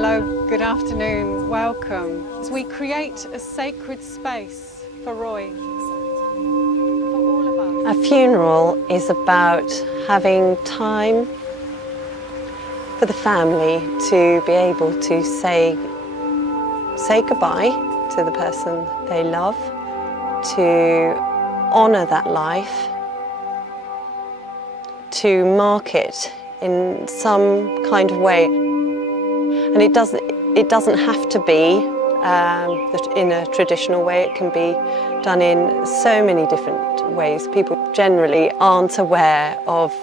Hello, good afternoon, welcome. As we create a sacred space for Roy, for all of us. A funeral is about having time for the family to be able to say goodbye to the person they love, to honour that life, to mark it in some kind of way. And it doesn't have to be in a traditional way. It can be done in so many different ways. People generally aren't aware of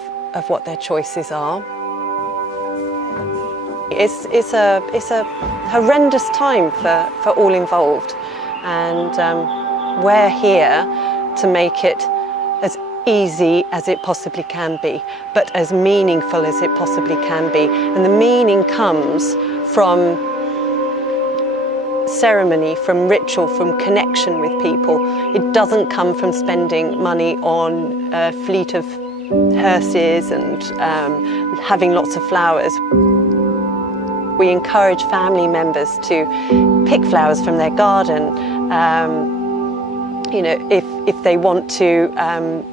what their choices are. It's a horrendous time for all involved, and we're here to make it as easy as it possibly can be, but as meaningful as it possibly can be. And the meaning comes from ceremony, from ritual, from connection with people. It doesn't come from spending money on a fleet of hearses and having lots of flowers. We encourage family members to pick flowers from their garden. You know, if they want to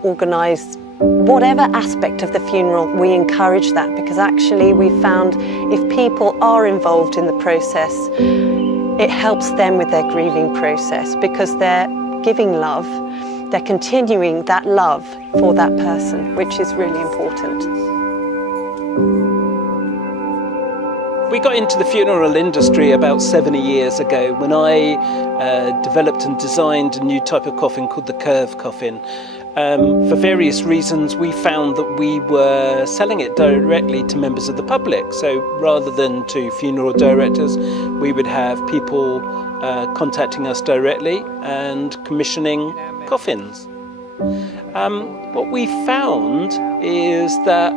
organise whatever aspect of the funeral, we encourage that, because actually we found if people are involved in the process, it helps them with their grieving process, because they're giving love, they're continuing that love for that person, which is really important. We got into the funeral industry about 70 years ago when I developed and designed a new type of coffin called the curve coffin. For various reasons, we found that we were selling it directly to members of the public. So rather than to funeral directors, we would have people contacting us directly and commissioning coffins. What we found is that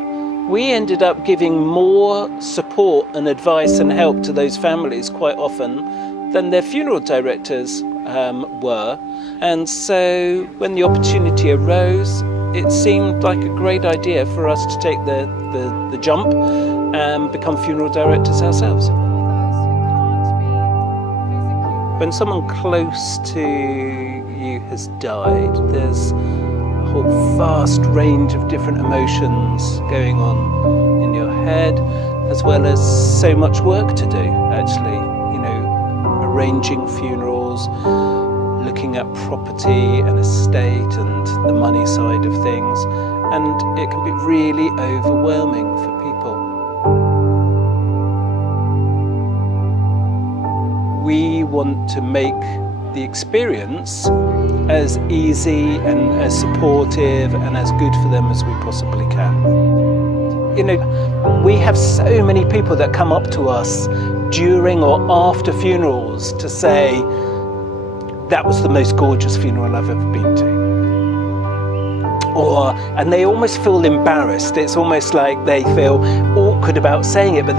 we ended up giving more support and advice and help to those families quite often than their funeral directors were. And so when the opportunity arose, it seemed like a great idea for us to take the jump and become funeral directors ourselves. When someone close to you has died, there's a whole vast range of different emotions going on in your head, as well as so much work to do, actually. You know, arranging funerals, looking at property and estate and the money side of things, and it can be really overwhelming for people. We want to make the experience as easy and as supportive and as good for them as we possibly can. You know, we have so many people that come up to us during or after funerals to say, that was the most gorgeous funeral I've ever been to. And they almost feel embarrassed. It's almost like they feel awkward about saying it, but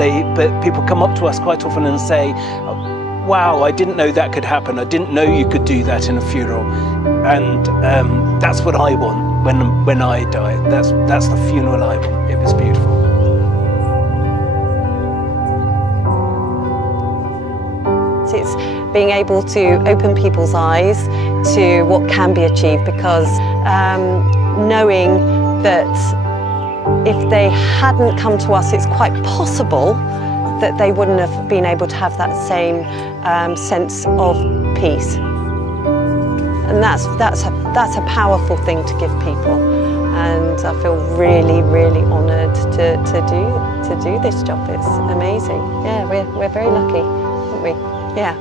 people come up to us quite often and say, wow, I didn't know that could happen. I didn't know you could do that in a funeral. And that's what I want when I die. That's the funeral I want. It was beautiful. It's being able to open people's eyes to what can be achieved, because knowing that if they hadn't come to us, it's quite possible that they wouldn't have been able to have that same sense of peace. And that's a powerful thing to give people. And I feel really, really honoured to do this job. It's amazing. Yeah, we're very lucky, aren't we? Yeah.